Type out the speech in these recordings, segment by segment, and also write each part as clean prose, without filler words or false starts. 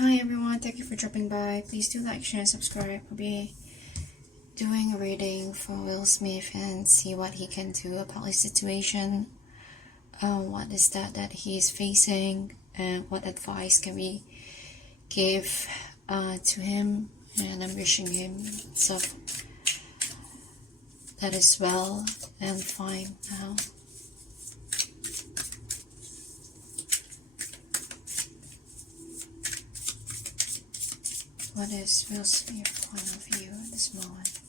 Hi everyone, thank you for dropping by. Please do like, share, and subscribe. I'll be doing a reading for Will Smith and see what he can do about his situation. What is that he is facing, and what advice can we give to him? And I'm wishing him so that is well and fine now. What is Will Smith's point of view at this moment?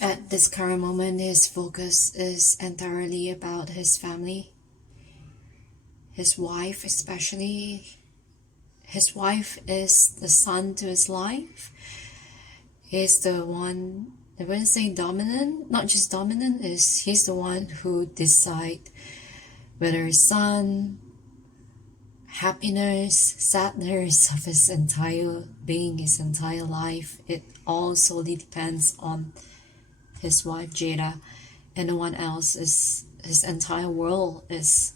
At this current moment, his focus is entirely about his family, his wife especially. His wife is the sun to his life. He's the one, I wouldn't say dominant, not just dominant, he's the one who decides whether his son, happiness, sadness of his entire being, his entire life. It all solely depends on his wife Jada, and no one else. Is his entire world is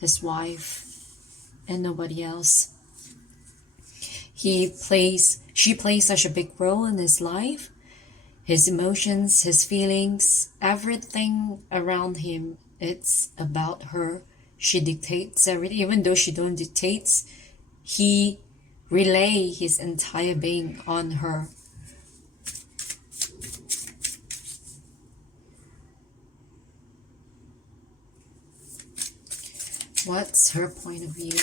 his wife and nobody else. She plays such a big role in his life. His emotions, his feelings, everything around him, it's about her. She dictates everything. Even though she don't dictate, he relay his entire being on her. What's her point of view?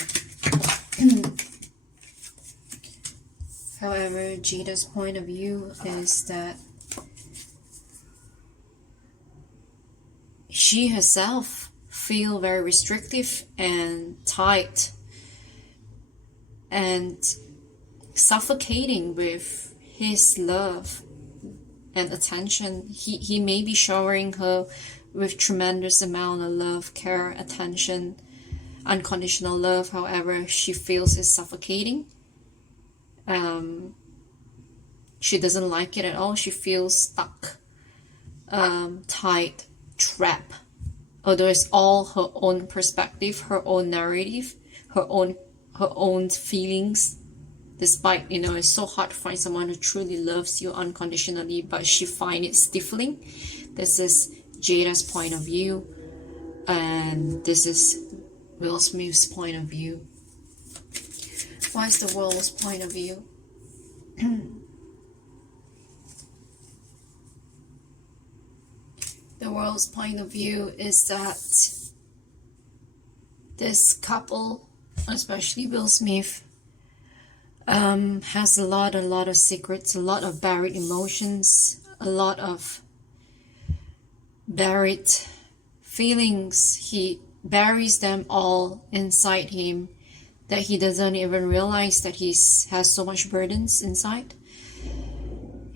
However, Jada's point of view is that she herself feel very restrictive and tight and suffocating with his love and attention. He may be showering her with tremendous amount of love, care, attention, unconditional love. However, she feels it's suffocating. She doesn't like it at all. She feels stuck, tight, trapped. Although it's all her own perspective, her own narrative, her own feelings. Despite, it's so hard to find someone who truly loves you unconditionally, but she finds it stifling. This is Jada's point of view, and this is Will Smith's point of view. What is the world's point of view? The world's point of view is that this couple, especially Will Smith, has a lot of secrets, a lot of buried emotions, a lot of buried feelings. He buries them all inside him, that he doesn't even realize that he has so much burdens inside.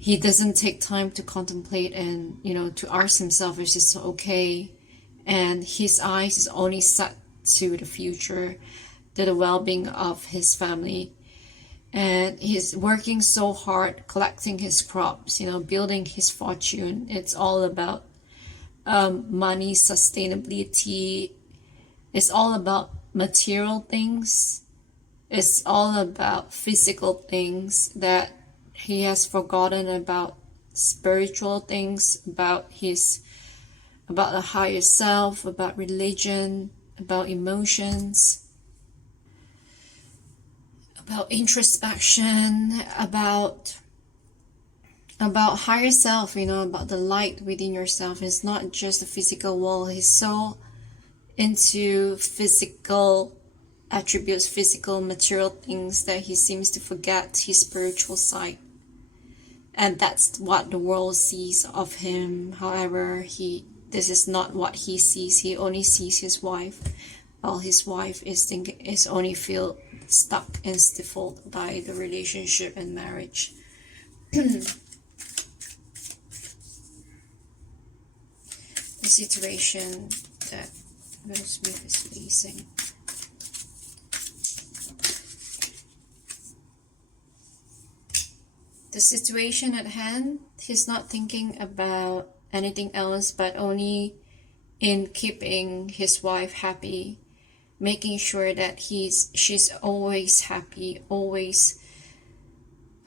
He doesn't take time to contemplate and, to ask himself, is this okay? And his eyes is only set to the future, to the well-being of his family. And he's working so hard, collecting his crops, building his fortune. It's all about money, sustainability. It's all about material things. It's all about physical things, that he has forgotten about spiritual things, about the higher self, about religion, about emotions, about introspection, about higher self, about the light within yourself. It's not just the physical world. He's so into physical attributes, physical material things, that he seems to forget his spiritual side. And that's what the world sees of him. However, this is not what he sees. He only sees his wife, while his wife is only feel stuck and stifled by the relationship and marriage. The situation that Will Smith is facing. The situation at hand, he's not thinking about anything else but only in keeping his wife happy, making sure that she's always happy, always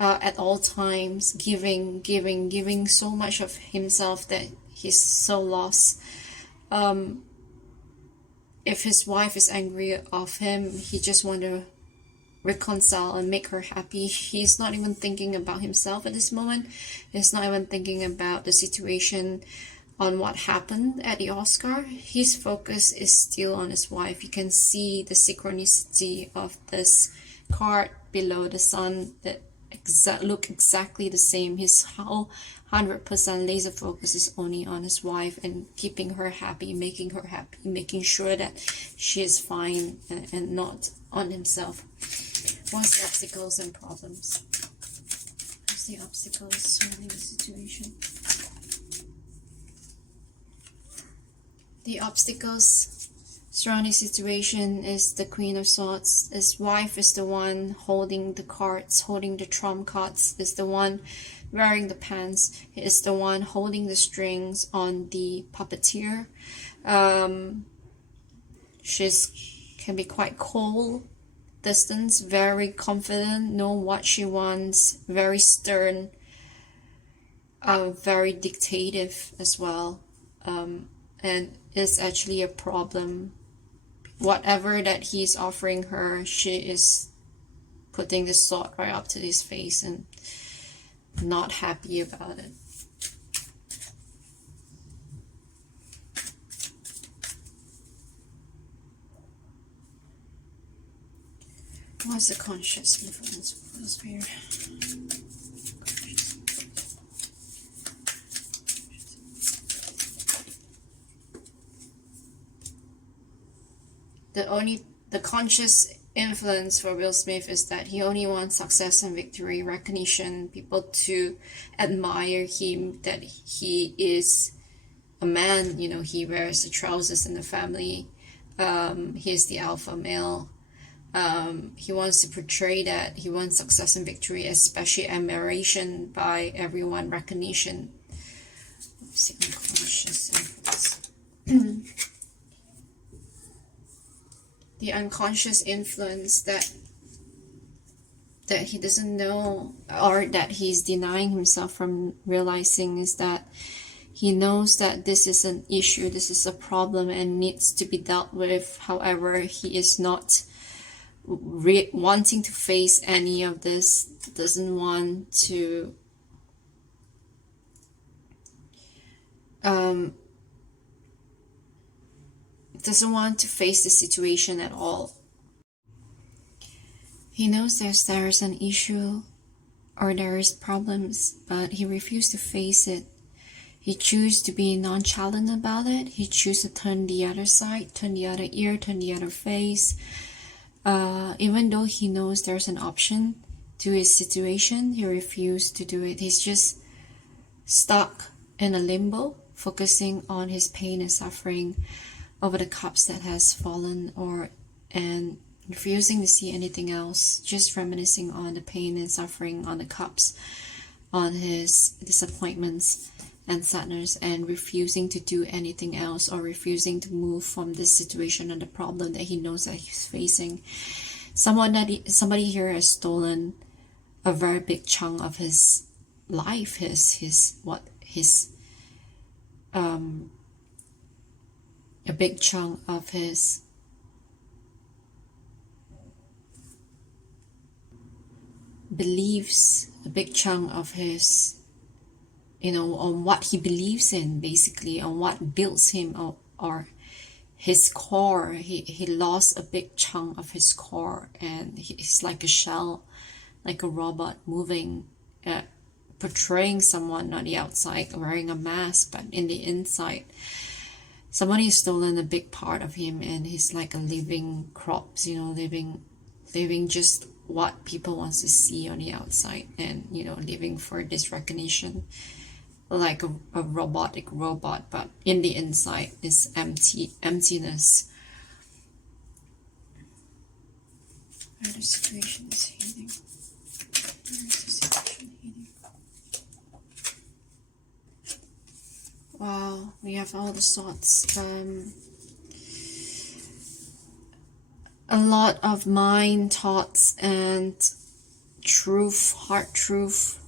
at all times giving so much of himself that he's so lost. If his wife is angry of him, he just want to reconcile and make her happy. He's not even thinking about himself at this moment. He's not even thinking about the situation on what happened at the Oscar. His focus is still on his wife. You can see the synchronicity of this card below the sun that look exactly the same. His whole 100% laser focus is only on his wife and keeping her happy, making her happy, making sure that she is fine, and not on himself. What's the obstacles and problems? What's the obstacles surrounding the situation? The obstacles surrounding the situation is the Queen of Swords. His wife is the one holding the cards, holding the trump cards, is the one wearing the pants, is the one holding the strings on the puppeteer. She's can be quite cold, distant, very confident, know what she wants, very stern, very dictative as well, and is actually a problem. Whatever that he's offering her, she is putting the sword right up to his face and not happy about it. What's the conscious influence of the spirit? The conscious influence for Will Smith is that he only wants success and victory, recognition, people to admire him, that he is a man, he wears the trousers in the family, he's the alpha male. He wants to portray that. He wants success and victory, especially admiration by everyone, recognition. Let's see, unconscious influence. The unconscious influence that he doesn't know, or that he's denying himself from realizing, is that he knows that this is an issue, this is a problem and needs to be dealt with. However, he is not wanting to face any of this, doesn't want to face the situation at all. He knows there's an issue or there is problems, but he refused to face it. He chooses to be nonchalant about it. He chooses to turn the other side, turn the other ear, turn the other face. Even though he knows there's an option to his situation, he refused to do it. He's just stuck in a limbo, focusing on his pain and suffering over the cups that has fallen, and refusing to see anything else, just reminiscing on the pain and suffering on the cups, on his disappointments and sadness, and refusing to do anything else, or refusing to move from this situation and the problem that he knows that he's facing. Somebody here has stolen a very big chunk of his life, a big chunk of his beliefs, a big chunk of his, on what he believes in, basically, on what builds him, or his core. He lost a big chunk of his core, and he's like a shell, like a robot moving, portraying someone on the outside, wearing a mask, but in the inside, somebody has stolen a big part of him, and he's like a living corpse, living just what people want to see on the outside, and living for this recognition, like a robotic robot, but in the inside is emptiness. Where the situation is healing. Where is the situation healing? Wow, we have all the sorts. A lot of mind, thoughts, and truth, heart truth.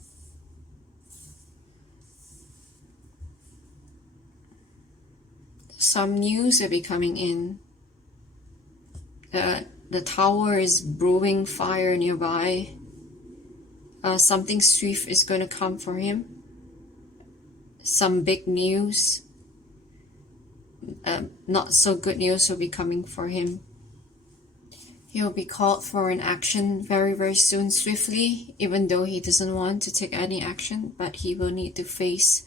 Some news will be coming in. The tower is brewing fire nearby. Something swift is going to come for him. Some big news. Not so good news will be coming for him. He will be called for an action very, very soon, swiftly, even though he doesn't want to take any action, but he will need to face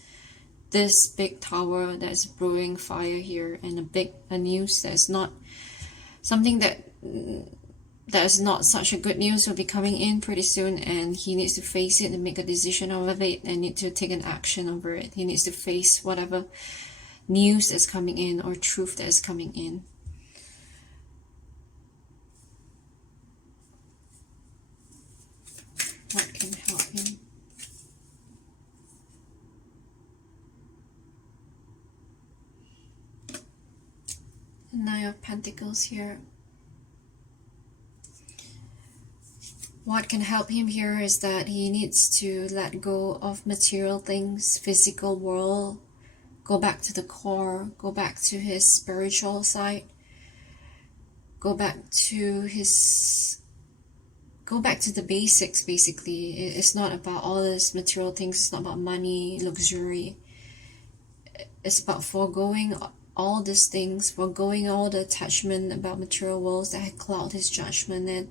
this big tower that's brewing fire here, and a news that's not something that is not such a good news will be coming in pretty soon, and he needs to face it and make a decision over it and need to take an action over it. He needs to face whatever news that's coming in or truth that is coming in. What can help him? Nine of Pentacles here. What can help him here is that he needs to let go of material things, physical world, go back to the core, go back to his spiritual side, go back to the basics, basically. It's not about all this material things, it's not about money, luxury. It's about foregoing all these things, foregoing all the attachment about material worlds that had clouded his judgment and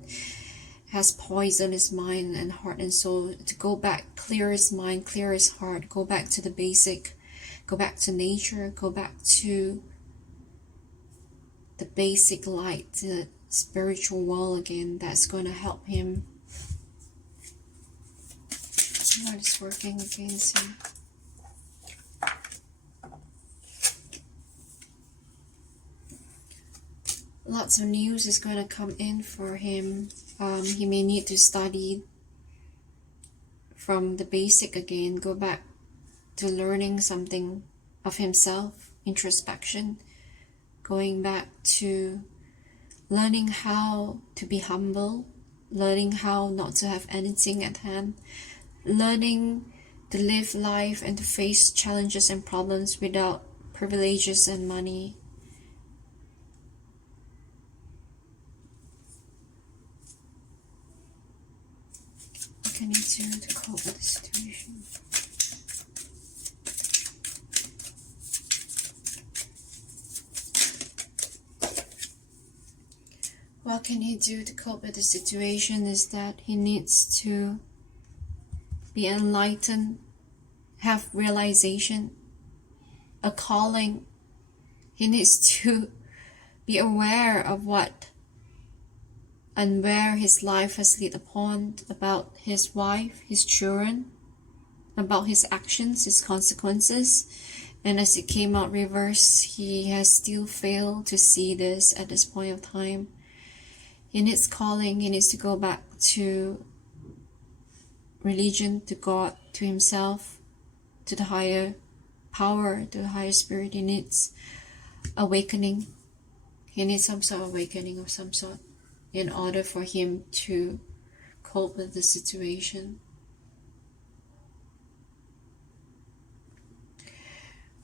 has poisoned his mind and heart and soul. To go back, clear his mind, clear his heart, go back to the basic, go back to nature, go back to the basic light, the spiritual world again. That's going to help him. What is working against him? Lots of news is going to come in for him. He may need to study from the basic again, go back to learning something of himself, introspection, going back to learning how to be humble, learning how not to have anything at hand, learning to live life and to face challenges and problems without privileges and money. What can he do to cope with the situation? What can he do to cope with the situation is that he needs to be enlightened, have realization, a calling. He needs to be aware of what and where his life has led upon, about his wife, his children, about his actions, his consequences. And as it came out reverse, he has still failed to see this at this point of time. He needs calling, he needs to go back to religion, to God, to himself, to the higher power, to the higher spirit. He needs awakening. He needs some sort of awakening of some sort in order for him to cope with the situation.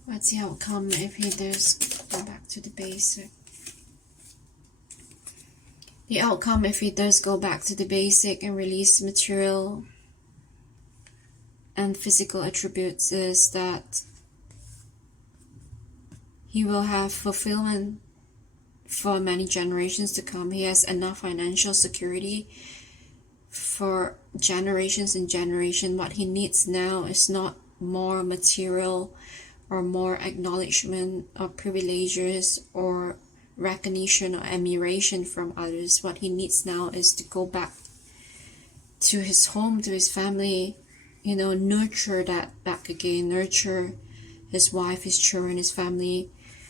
What's the outcome if he does go back to the basic? The outcome if he does go back to the basic and release material and physical attributes is that he will have fulfillment for many generations to come. He has enough financial security for generations and generations. What he needs now is not more material or more acknowledgement or privileges or recognition or admiration from others. What he needs now is to go back to his home, to his family, nurture that back again, nurture his wife, his children, his family,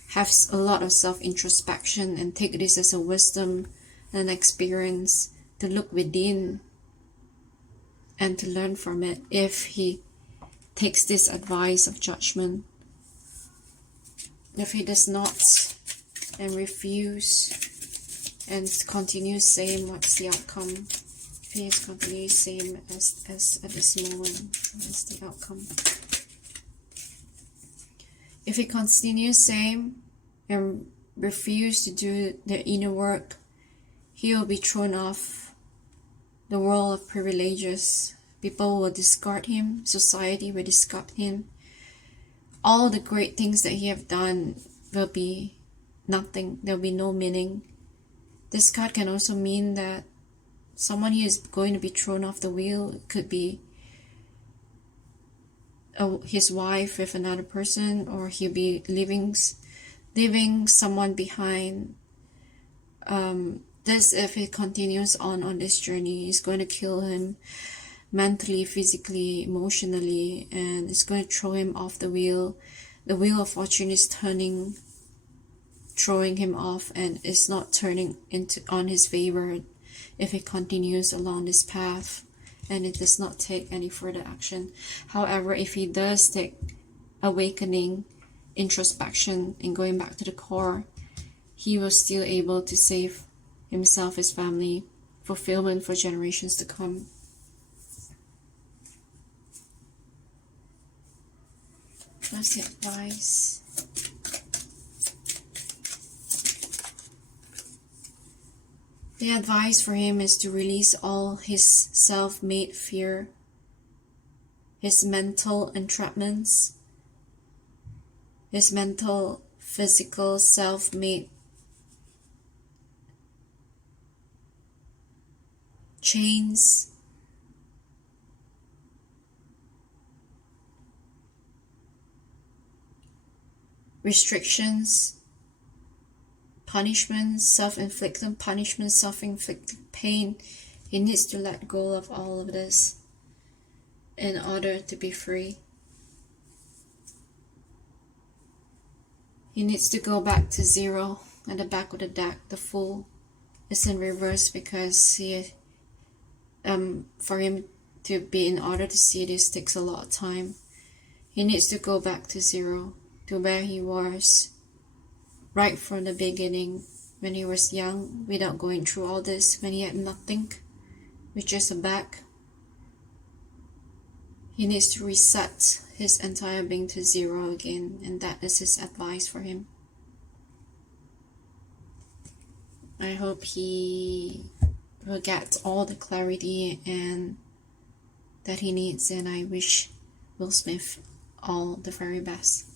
have a lot of self-introspection and take this as a wisdom and experience to look within and to learn from it if he takes this advice of judgment. If he does not and refuse and continues same, what's the outcome? If he is continues same as at this moment, what's the outcome? If he continues same and refuse to do the inner work, he will be thrown off the world of privileges. People will discard him. Society will discard him. All the great things that he have done will be nothing. There will be no meaning. This card can also mean that someone here is going to be thrown off the wheel. It could be his wife with another person, or he'll be leaving someone behind. This, if he continues on this journey, is going to kill him mentally, physically, emotionally, and it's going to throw him off the wheel. The wheel of fortune is turning, throwing him off, and it's not turning on his favor if he continues along this path and it does not take any further action. However, if he does take awakening, introspection, and going back to the core, he was still able to save himself, his family, fulfillment for generations to come. That's the advice. The advice for him is to release all his self-made fear, his mental entrapments, his mental, physical, self-made chains, restrictions, punishments, self-inflicted punishment, self-inflicted pain. He needs to let go of all of this in order to be free. He needs to go back to zero. At the back of the deck, the Fool is in reverse because for him to be in order to see this takes a lot of time. He needs to go back to zero, to where he was right from the beginning, when he was young, without going through all this, when he had nothing, with just a bag. He needs to reset his entire being to zero again, and that is his advice for him. I hope he will get all the clarity and that he needs, and I wish Will Smith all the very best.